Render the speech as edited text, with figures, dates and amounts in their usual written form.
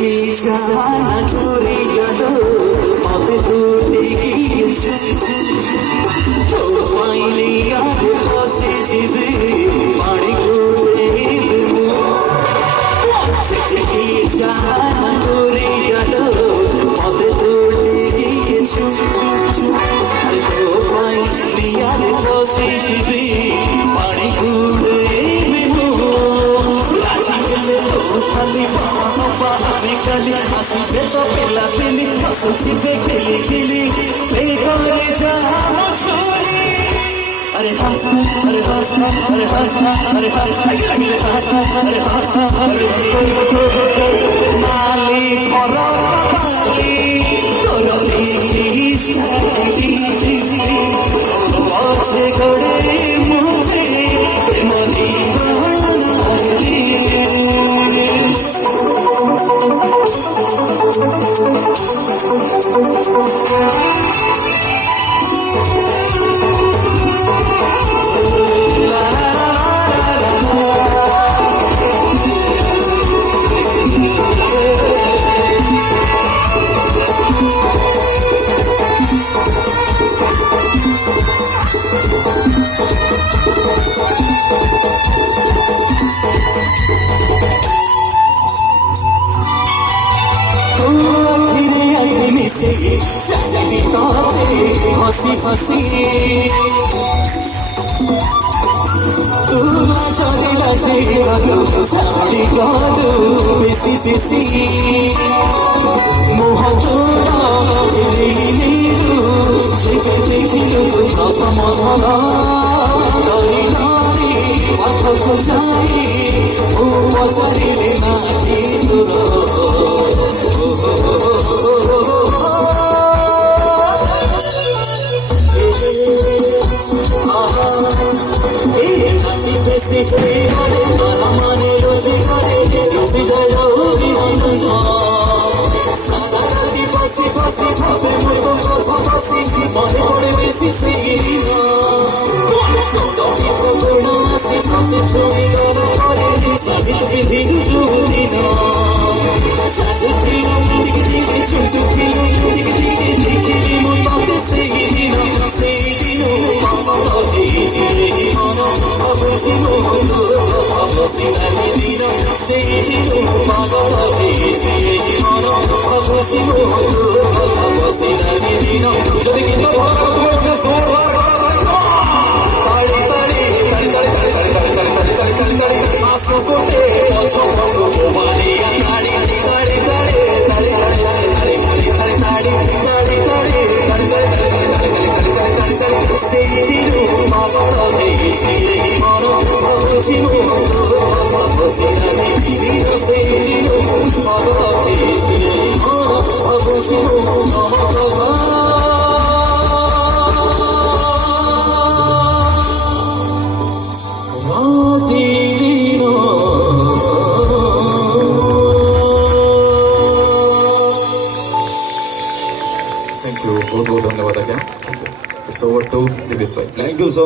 কি জানা করে গেল পথে ঘুরতে গিয়েছে তো পাইলে আর বসে যাবে বাড়ি ঘুরতে কি জানা করে গেল পথে ঘুরতে গিয়েছে তো পাইলে আর বসে যাবে বাড়ি ঘুরতে খালি বাবা আমি খালি হাসি তো পেলা পেলি হাসি খেলি খেলি এই করে যা अरे हंस अरे हंस अरे हंस अरे हंस अरे हंस अरे हंस नाली खरा पाली तोर दिस अच्छे गड़े मुझे मनी हसी हसी चलिला गलु छाड़ी गलु बेसी बेसी मुह देखिलु समाधान लड़ी लड़ी पथ खोजाई पचारिले नाकी মানে রোজে করে রোজে যায় রৌরি বসি বসি ভাবে মতো কথা বসি মনে পড়ে বেশি সিগিরি ছবি গড়া করে সাবিত বিধি যুদিন সাথে দিকে দিকে ছুটু ছিল দিকে দিকে দেখিলি মন পাতে সেই দিন মামা দিয়েছি মন অবুঝি মন অবসিনানি দিন সেই দিন মামা দিয়েছি মন অবুঝি মন অবসিনানি দিন যদি কিন্তু ভালো তোমাকে সোর তাড়ি তাড়ি আসো কোটে আছো আছো মারিয়া তাড়ি তাড়ি তাড়ি তাড়ি তাড়ি তাড়ি তাড়ি তাড়ি তাড়ি সেই দিন মামা দিয়েছি মন অবুঝি মন অবসিনানি দিন সেই দিন মামা দিয়েছি মন অবুঝি মন Thank you. बहुत बहुत धन्यवाद आज्ञा. It's over to Divyas. Thank you so much.